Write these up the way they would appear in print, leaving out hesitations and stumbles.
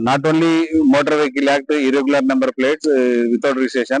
not only motor vehicle act irregular number plates without registration,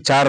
4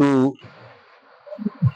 2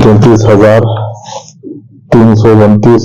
34,329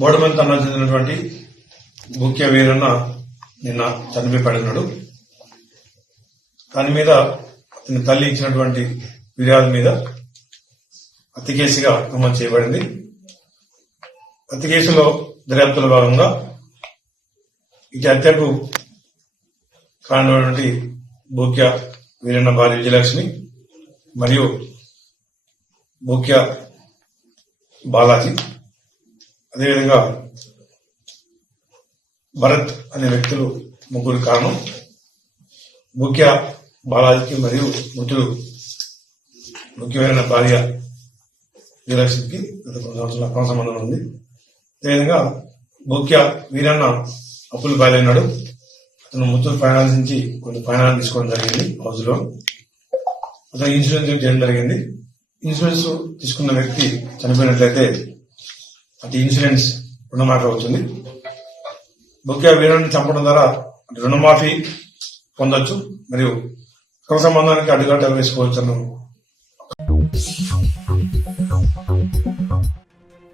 బోడమంత అన్న చెందినటువంటి ముఖ్య వీరన్న నిన్న చనిపోయి పడినాడు। దాని మీద అతని తల్లి ఇచ్చినటువంటి ఫిర్యాదు మీద హత్య కేసుగా నమోదు చేయబడింది. హత్య కేసులో దర్యాప్తులో భాగంగా ఈ హత్యకు కారణమైనటువంటి బూక్యా వీరన్న భార్య విజయలక్ష్మి మరియు బూక్యా బాలాజీ, అదేవిధంగా భరత్ అనే వ్యక్తులు ముగ్గురు కారణం. బూక్యా బాలాజీకి మరియు మృతుడు ముఖ్యమైన భార్య విజయలక్ష్మికి గత 2 సంవత్సరాల అక్రమ సంబంధం ఉంది. అదేవిధంగా బూక్యా వీరన్న అప్పులు బయలున్నాడు. అతను ముత్తూరు ఫైనాన్స్ నుంచి కొన్ని ఫైనాన్స్ తీసుకోవడం జరిగింది. హౌస్ లోన్ అతను ఇన్సూరెన్స్ చేయడం జరిగింది. ఇన్సూరెన్స్ తీసుకున్న వ్యక్తి చనిపోయినట్లయితే అటు ఇన్సూరెన్స్ రుణమాఫీ అవుతుంది. బూక్యా వీరన్ని చంపడం ద్వారా రుణమాఫీ పొందొచ్చు మరియు అక్రమ సంబంధానికి అడ్డుకట్ట వేసుకోవచ్చు.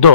2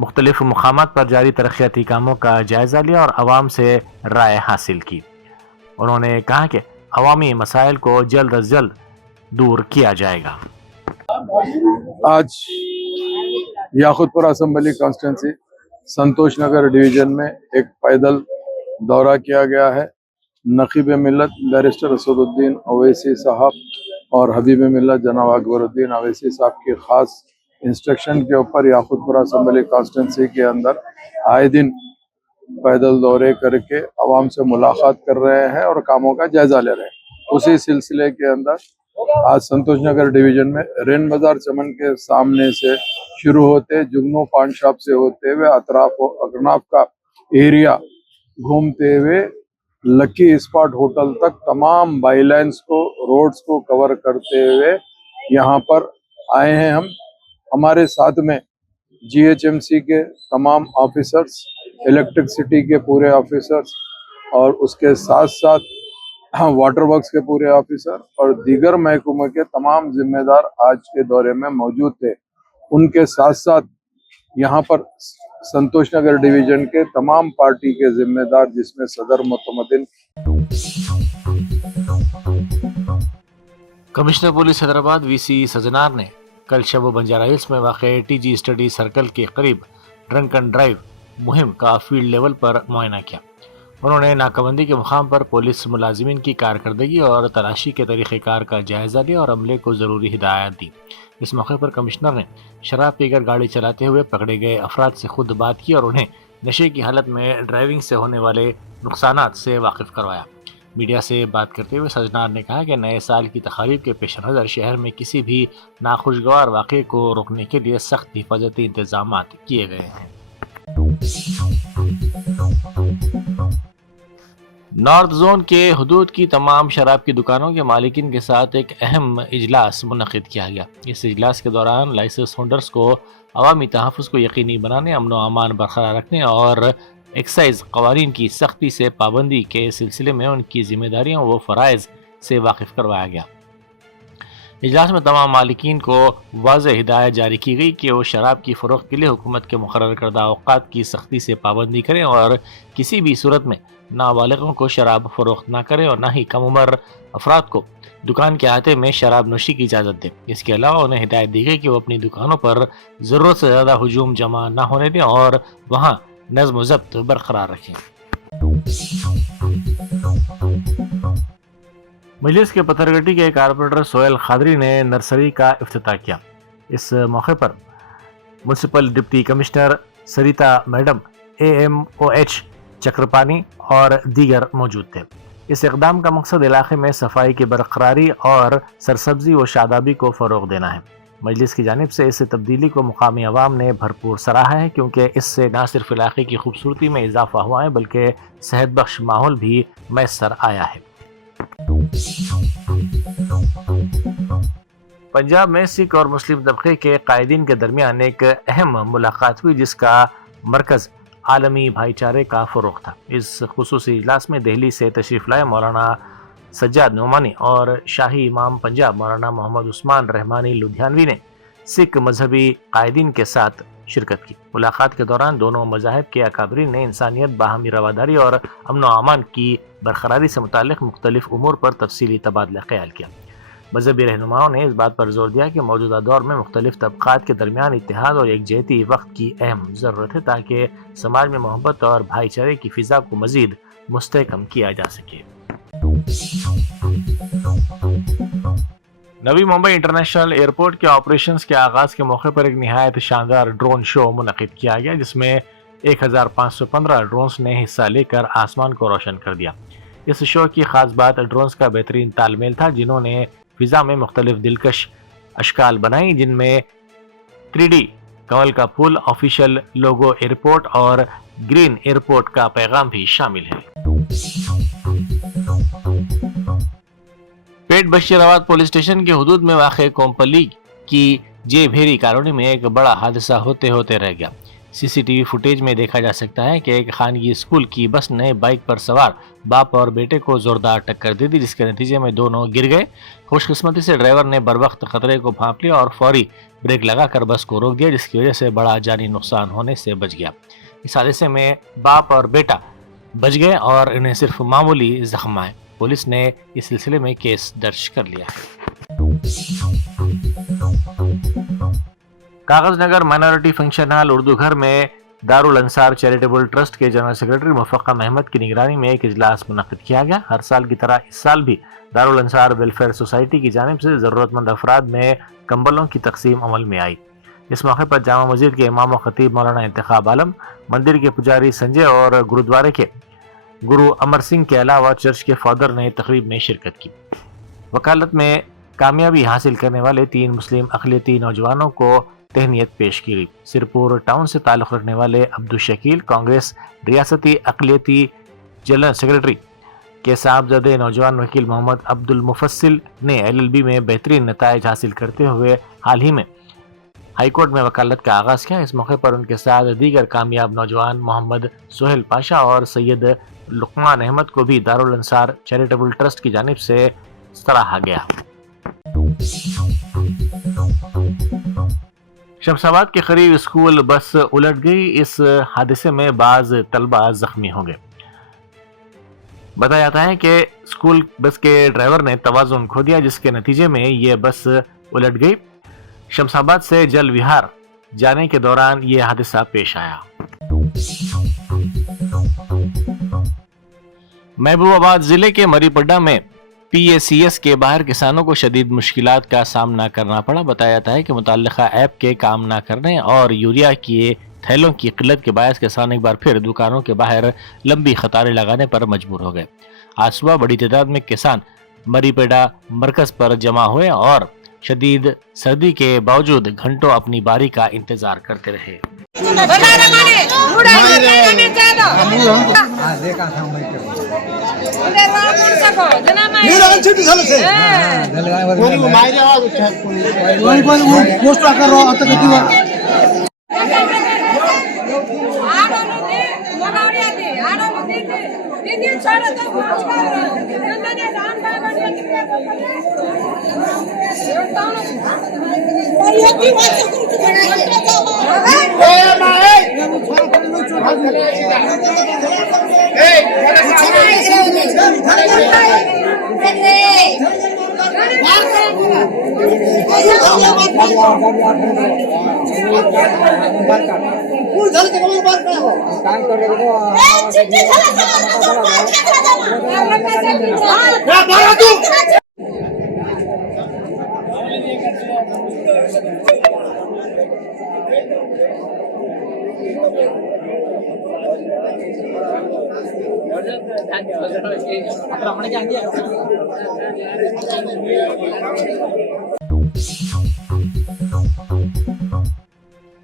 مختلف مقامات پر جاری ترقیاتی کاموں کا جائزہ لیا اور عوام سے رائے حاصل کی۔ انہوں نے کہا کہ عوامی مسائل کو جلد از جلد دور کیا جائے گا۔ آج یاقوت پورہ اسمبلی کانسٹیٹنسی سنتوش نگر ڈویژن میں ایک پیدل دورہ کیا گیا ہے۔ نقیب ملت بیرسٹر اسد الدین اویسی صاحب اور حبیب ملت جناب اکبر الدین اویسی صاحب کی خاص انسٹرکشن کے اوپر یاقوت پورہ اسمبلی کانسٹیٹنسی کے اندر آئے دن پیدل دورے کر کے عوام سے ملاقات کر رہے ہیں اور کاموں کا جائزہ لے رہے ہیں۔ اسی سلسلے کے اندر آج سنتوش نگر ڈویژن میں رین بازار چمن کے سامنے سے شروع ہوتے جگنو پان شاپ سے ہوتے ہوئے اکناف کا ایریا گھومتے ہوئے لکی اسپاٹ ہوٹل تک تمام بائی لائنز کو روڈز کو کور کرتے ہوئے یہاں پر آئے ہیں۔ ہمارے ساتھ میں جی ایچ ایم سی کے تمام آفیسرز، الیکٹرکسٹی کے پورے آفیسرز اور اس کے ساتھ ساتھ واٹر ورکس کے پورے آفیسر اور دیگر محکموں کے تمام ذمہ دار آج کے دورے میں موجود تھے۔ ان کے ساتھ ساتھ یہاں پر سنتوش نگر ڈویژن کے تمام پارٹی کے ذمہ دار جس میں صدر متمدن کمشنر پولیس حیدرآباد وی سی سجنار نے کل شب و بنجارہ ہلز میں واقع ٹی جی اسٹڈی سرکل کے قریب ڈرنک اینڈ ڈرائیو مہم کا فیلڈ لیول پر معائنہ کیا۔ انہوں نے ناکہ بندی کے مقام پر پولیس ملازمین کی کارکردگی اور تلاشی کے طریقہ کار کا جائزہ لیا اور عملے کو ضروری ہدایات دی۔ اس موقع پر کمشنر نے شراب پی کر گاڑی چلاتے ہوئے پکڑے گئے افراد سے خود بات کی اور انہیں نشے کی حالت میں ڈرائیونگ سے ہونے والے نقصانات سے واقف کروایا۔ میڈیا سے بات کرتے ہوئے سجنار نے کہا کہ نئے سال کی تقاریب کے پیش نظر شہر میں کسی بھی ناخوشگوار واقعے کو روکنے کے لیے سخت حفاظتی انتظامات کیے گئے ہیں۔ نارتھ زون کے حدود کی تمام شراب کی دکانوں کے مالکین کے ساتھ ایک اہم اجلاس منعقد کیا گیا۔ اس اجلاس کے دوران لائسنس ہولڈرز کو عوامی تحفظ کو یقینی بنانے، امن و امان برقرار رکھنے اور ایکسائز قوانین کی سختی سے پابندی کے سلسلے میں ان کی ذمہ داریوں و فرائض سے واقف کروایا گیا۔ اجلاس میں تمام مالکین کو واضح ہدایت جاری کی گئی کہ وہ شراب کی فروخت کے لیے حکومت کے مقرر کردہ اوقات کی سختی سے پابندی کریں اور کسی بھی صورت میں نابالغوں کو شراب فروخت نہ کریں اور نہ ہی کم عمر افراد کو دکان کے احاطے میں شراب نوشی کی اجازت دیں۔ اس کے علاوہ انہیں ہدایت دی گئی کہ وہ اپنی دکانوں پر ضرورت سے زیادہ ہجوم جمع نہ ہونے دیں اور وہاں نظم و ضبط برقرار رکھیں۔ مجلس کے پتھرگٹی کے کارپوریٹر سہیل قادری نے نرسری کا افتتاح کیا۔ اس موقع پر municipal deputy commissioner Sarita madam, AMOH Chakrapani اور دیگر موجود تھے۔ اس اقدام کا مقصد علاقے میں صفائی کی برقراری اور سرسبزی و شادابی کو فروغ دینا ہے۔ مجلس کی جانب سے اس تبدیلی کو مقامی عوام نے بھرپور سراہا ہے کیونکہ اس سے نہ صرف علاقے کی خوبصورتی میں اضافہ ہوا ہے بلکہ صحت بخش ماحول بھی میسر آیا ہے۔ پنجاب میں سکھ اور مسلم طبقے کے قائدین کے درمیان ایک اہم ملاقات ہوئی جس کا مرکز عالمی بھائی چارے کا فروغ تھا۔ اس خصوصی اجلاس میں دہلی سے تشریف لائے مولانا سجاد نعمانی اور شاہی امام پنجاب مولانا محمد عثمان رحمانی لدھیانوی نے سکھ مذہبی قائدین کے ساتھ شرکت کی۔ ملاقات کے دوران دونوں مذاہب کے اکابرین نے انسانیت، باہمی رواداری اور امن و امان کی برقراری سے متعلق مختلف امور پر تفصیلی تبادلہ خیال کیا۔ مذہبی رہنماؤں نے اس بات پر زور دیا کہ موجودہ دور میں مختلف طبقات کے درمیان اتحاد اور یکجہتی وقت کی اہم ضرورت ہے تاکہ سماج میں محبت اور بھائی چارے کی فضا کو مزید مستحکم کیا جا سکے۔ نوی ممبئی انٹرنیشنل ایئرپورٹ کے آپریشنز کے آغاز کے موقع پر ایک نہایت شاندار ڈرون شو منعقد کیا گیا جس میں 1515 ڈرونز نے حصہ لے کر آسمان کو روشن کر دیا۔ اس شو کی خاص بات ڈرونز کا بہترین تال میل تھا جنہوں نے فضا میں مختلف دلکش اشکال بنائی جن میں 3D کمل کا پھول، آفیشیل لوگو ایئرپورٹ اور گرین ایئرپورٹ کا پیغام بھی شامل ہے۔ پیٹ بشیرآباد پولیس اسٹیشن کے حدود میں واقع کومپلی کی جے بھیری کالونی میں ایک بڑا حادثہ ہوتے رہ گیا۔ CCTV فوٹیج میں دیکھا جا سکتا ہے کہ ایک خانگی اسکول کی بس نے بائک پر سوار باپ اور بیٹے کو زوردار ٹکر دے دی، جس کے نتیجے میں دونوں گر گئے۔ خوش قسمتی سے ڈرائیور نے بروقت خطرے کو بھانپ لیا اور فوری بریک لگا کر بس کو روک دیا، جس کی وجہ سے بڑا جانی نقصان ہونے سے بچ گیا۔ اس حادثے میں باپ اور بیٹا بچ گئے اور انہیں صرف معمولی زخم آئے۔ پولیس نے اس سلسلے میں کیس درج کر لیا ہے۔ کاغذ Nagar minority function hall Urdu گھر میں دارالانصار چیریٹیبل ٹرسٹ کے جنرل سیکرٹری مفقم احمد کی نگرانی میں ایک اجلاس منعقد کیا گیا۔ ہر سال کی طرح اس سال بھی دارالانصار ویلفیئر سوسائٹی کی جانب سے ضرورت مند افراد میں کمبلوں کی تقسیم عمل میں آئی۔ اس موقع پر جامع مسجد کے امام و خطیب مولانا انتخاب عالم، مندر کے پجاری سنجے اور گرودوارے کے گرو امر سنگھ کے علاوہ چرچ کے فادر نے تقریب میں شرکت کی۔ وکالت میں کامیابی حاصل کرنے والے 3 مسلم اقلیتی نوجوانوں کو تہنیت پیش کی گئی۔ سرپور ٹاؤن سے تعلق رکھنے والے عبدالشکیل کانگریس ریاستی اقلیتی جنرل سیکرٹری کے صاحبزادے نوجوان وکیل محمد عبد المفصل نے LLB میں بہترین نتائج حاصل کرتے ہوئے حال ہی میں ہائی کورٹ میں وکالت کا آغاز کیا۔ اس موقع پر ان کے ساتھ دیگر کامیاب نوجوان محمد سہیل پاشا اور سید لقمان احمد کو بھی دارالانصار چیریٹیبل ٹرسٹ کی جانب سے سراہا گیا۔ شمس آباد کے قریب اسکول بس الٹ گئی، اس حادثے میں بعض طلبہ زخمی ہو گئے۔ بتایا جاتا ہے کہ اسکول بس کے ڈرائیور نے توازن کھو دیا، جس کے نتیجے میں یہ بس الٹ گئی۔ شمس آباد سے جل وہار جانے کے دوران یہ حادثہ پیش آیا۔ محبوب آباد ضلع کے مری پڈا میں PACS کے باہر کسانوں کو شدید مشکلات کا سامنا کرنا پڑا۔ بتایا جاتا ہے کہ متعلقہ ایپ کے کام نہ کرنے اور یوریا کے تھیلوں کی قلت کے باعث کسان ایک بار پھر دکانوں کے باہر لمبی قطاریں لگانے پر مجبور ہو گئے۔ آج صبح بڑی تعداد میں کسان مری پیڈا مرکز پر جمع ہوئے اور شدید سردی کے باوجود گھنٹوں اپنی باری کا انتظار کرتے رہے۔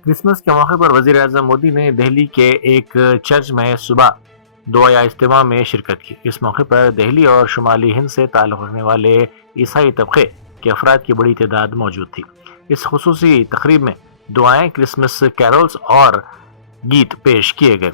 کرسمس کے موقع پر وزیر اعظم مودی نے دہلی کے ایک چرچ میں صبح دعا اجتماع میں شرکت کی۔ اس موقع پر دہلی اور شمالی ہند سے تعلق رکھنے والے عیسائی طبقے کے افراد کی بڑی تعداد موجود تھی۔ اس خصوصی تقریب میں دعائیں، کرسمس کیرولز اور گیت پیش کیے گئے۔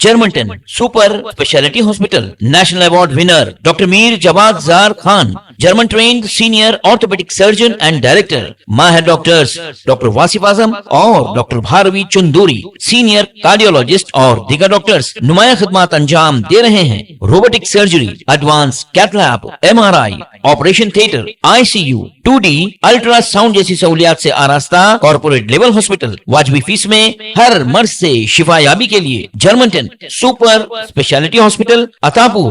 جرمنٹن super speciality hospital national award winner doctor Mir Jawad Zar Khan, German trained senior orthopaedic surgeon and director, ماہر ڈاکٹرز ڈاکٹر واصف اعظم اور doctor Bharavi Chanduri, senior cardiologist اور دیگر ڈاکٹرز نمایاں خدمات انجام دے رہے ہیں۔ Robotic surgery, advance cath lab, MRI، operation theatre, ICU، 2D ultrasound جیسی سہولیات سے آراستہ کارپوریٹ لیول ہاسپٹل، واجبی فیس میں ہر مرض سے شفا یابی کے لیے جرمنٹن سپر اسپیشلٹی ہاسپٹل، عطاپور،